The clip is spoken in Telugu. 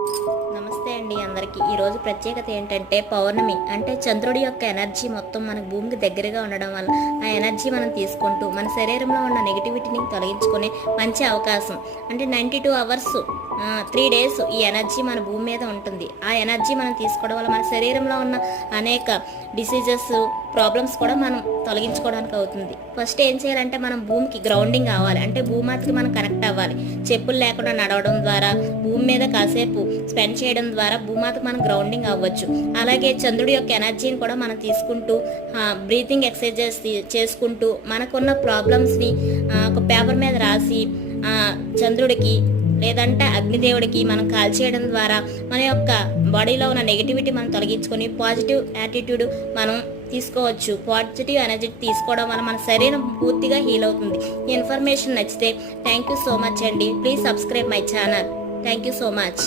నమస్తే అండి అందరికీ. ఈరోజు ప్రత్యేకత ఏంటంటే పౌర్ణమి అంటే చంద్రుడి యొక్క ఎనర్జీ మొత్తం మనకు భూమికి దగ్గరగా ఉండడం వల్ల ఆ ఎనర్జీ మనం తీసుకుంటూ మన శరీరంలో ఉన్న నెగిటివిటీని తొలగించుకునే మంచి అవకాశం. అంటే 92 అవర్స్ 3 డేస్ ఈ ఎనర్జీ మన భూమి మీద ఉంటుంది. ఆ ఎనర్జీ మనం తీసుకోవడం వల్ల మన శరీరంలో ఉన్న అనేక డిసీజెస్ ప్రాబ్లమ్స్ కూడా మనం తొలగించుకోవడానికి అవుతుంది. ఫస్ట్ ఏం చేయాలంటే మనం భూమికి గ్రౌండింగ్ అవ్వాలి. అంటే భూమాతకి మనం కనెక్ట్ అవ్వాలి. చెప్పులు లేకుండా నడవడం ద్వారా, భూమి మీద కాసేపు స్పెండ్ చేయడం ద్వారా భూమాతకు మనం గ్రౌండింగ్ అవ్వచ్చు. అలాగే చంద్రుడి యొక్క ఎనర్జీని కూడా మనం తీసుకుంటూ బ్రీతింగ్ ఎక్సర్సైజెస్ చేసుకుంటూ మనకున్న ప్రాబ్లమ్స్ని ఒక పేపర్ మీద రాసి చంద్రుడికి లేదంటే అగ్నిదేవుడికి మనం కాల్చేయడం ద్వారా మన యొక్క బాడీలో ఉన్న నెగిటివిటీ మనం తొలగించుకొని పాజిటివ్ యాటిట్యూడ్ మనం తీసుకోవచ్చు. పాజిటివ్ ఎనర్జీ తీసుకోవడం వల్ల మన శరీరం పూర్తిగా హీల్ అవుతుంది. ఈ ఇన్ఫర్మేషన్ నచ్చితే థ్యాంక్ యూ సో మచ్ అండి. Please subscribe my channel. Thank you so much.